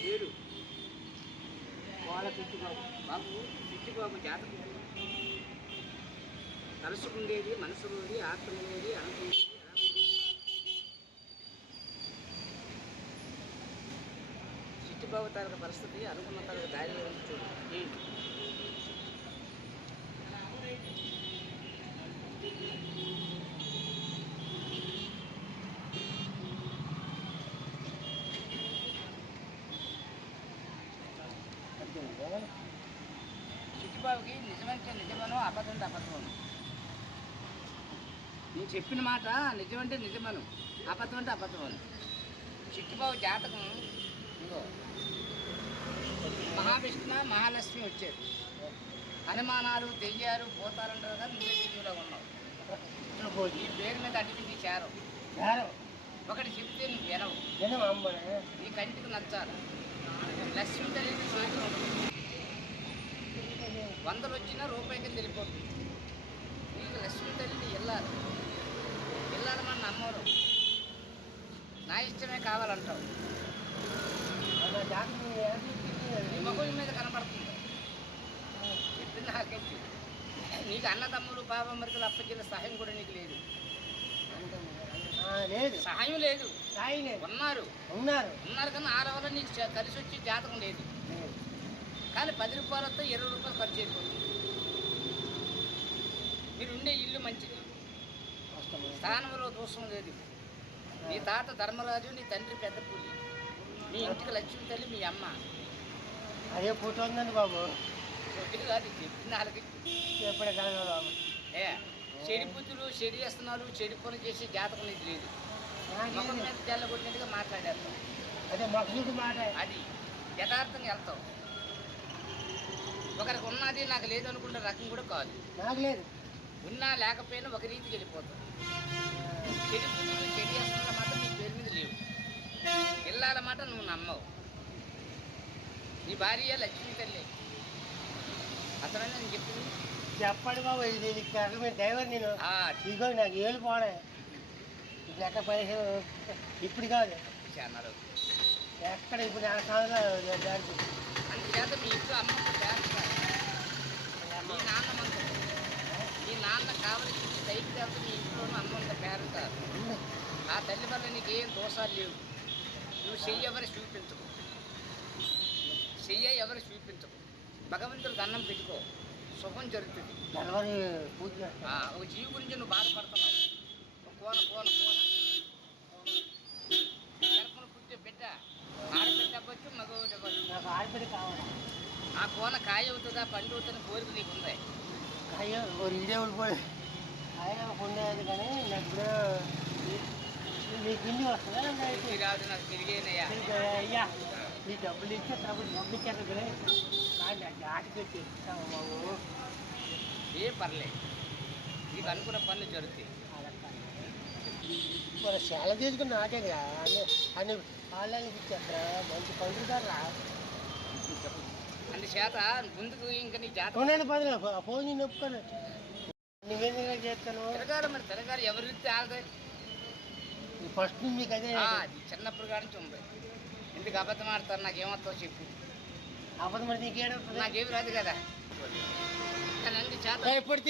పేరు వాళ్ళ చిట్టిబాబు. బాబు చిట్టిబాబు జాతకం తలుసుకుండేది మనసులోది, ఆత్మలోది, అనుకునేది. చిట్టిబాబు తరగ పరిస్థితి అనుకున్న తరగ దారిలో ఉంది చూడు. చిట్టిబాబుకి నిజమంటే నిజమను, అబద్ధం అబద్ధమను. నేను చెప్పిన మాట నిజమంటే నిజమను, అబద్ధం అంటే అబద్ధమను. చిట్టిబాబు జాతకం ఇంకో మహావిష్ణు మహాలక్ష్మి వచ్చారు. అనుమానాలు దెయ్యాలు పోతారంటారు కదా, నువ్వే దిగులో ఉన్నావు. ఈ పేరు మీద అడిగింది చేరవు. ఒకటి చెప్తే నువ్వు వినవు. నీ కంటికి నచ్చాలి. లక్ష్మి తల్లికి చేతులు ఉండదు. 100 వచ్చినా రూపాయి కింద వెళ్ళిపోతుంది. నీకు లక్ష్మి తల్లిని వెళ్ళాలి. మన నమ్మరు. నా ఇష్టమే కావాలంటావు. నీ మగుడి మీద కనపడుతుంది. చెప్పింది నాకెచ్చి. నీకు అన్నదమ్ములు బాబమ్మరికలు అప్పచెల్ల సహాయం కూడా నీకు లేదు. సహాయం లేదు. ఉన్నారు కానీ ఆ రోజు నీకు కలిసి వచ్చి జాతకం లేదు. కానీ 10 రూపాయలతో 20 రూపాయలు ఖర్చు అయిపోతుంది. మీరుండే ఇల్లు మంచిది, స్థానంలో దోషం లేదు. నీ తాత ధర్మరాజు, నీ తండ్రి పెద్ద పూలి, మీ ఇంటికి లక్ష్మి తల్లి, మీ అమ్మ. అదే ఫోటో ఉందండి బాబు. ఫోటో కాదు, చెప్పింది వాళ్ళకి. చెడి బుద్ధులు, చెడి చేస్తున్నారు, చెడి పనులు చేసి జాతకం ఇది లేదు. మొక్కల మీద తెల్ల కొట్టినట్టుగా మాట్లాడేస్తాం. అది యథార్థంగా వెళ్తావు. ఒకరికి ఉన్నది నాకు లేదు అనుకున్న రకం కూడా కాదు. నాకు లేదు, ఉన్నా లేకపోయినా ఒక రీతికి వెళ్ళిపోతావు. చెడి బుద్ధులు, చెడి చేస్తున్న మాట నీ పేరు మీద లేవు. ఇళ్ళాల మాట నువ్వు నమ్మవు. నీ భార్య లక్ష్మీ తల్లి. అతనైనా నేను చెప్పింది చెప్పండి బాబు. ఇది డ్రైవర్ నేను. ఇదిగో నాకు ఏళ్ళు పోడే లెక్క పైసలు ఇప్పుడు కాదు అన్నారు. ఎక్కడ ఇప్పుడు నా కాలంలో అందుచేత మీ ఇంట్లో అమ్మ చేస్తారు. మీ నాన్న మంత్రం, మీ నాన్న కావలసి దైత్యాలతో మీ ఇంట్లోనూ అమ్మ అంత పేరుంటారు. ఆ తల్లి వల్ల నీకేం దోషాలు లేవు. నువ్వు ఎవరు చూపించకు. భగవంతుడు దండం పెట్టుకో, సుఖం జరుగుతుంది. ఒక జీవి గురించి నువ్వు బాధపడుతున్నావు. కోన గర్భను పుట్టే బిడ్డ ఆడబిడ్డ అవ్వచ్చు, మగబిడ్డ అవ్వచ్చు. నాకు ఆడబిడ్డ కావాలి. ఆ కోన కాయ అవుతుందా, పండు అవుతుందని కోరిక నీకు ఉంది. కాయ ఇదే ఉండిపోయి కాయ ఉండేది కానీ నాకు ఇప్పుడు నీకు ఇన్ని వస్తుందా? రాదు, నాకు తిరిగేనయ్యా. అయ్యా నీ డబ్బులు ఇచ్చే డబ్బులు ఇచ్చారు కానీ ఆటపెట్టి ఇస్తాము బాబు. ఏం పర్లేదు, నీకు అనుకున్న పనులు జరుగుతాయి. మన చాలా తీసుకుని నాటే కదా అన్ని ఆన్లైన్కి ఇచ్చేస్తారా? మంచి పండుగ రా అందుచేత ముందుకు ఇంకా నీ జాతర ఫోన్ నొప్పుకొని నువ్వేందుకు చేస్తాను. తిరగాలి మరి, తిరగాలి. ఎవరి రీతి ఆడదే. ఫస్ట్ మీకు అదే చిన్నప్పుడు కాడి నుంచి ఉంది. ఎందుకు అబద్ధం ఆడతారు? నాకేమవుతావు చెప్పు. అబద్ధం ఆడితే నీకేడవుతుంది? నాకేమి రాదు కదా. కానీ చేత ఎప్పుడు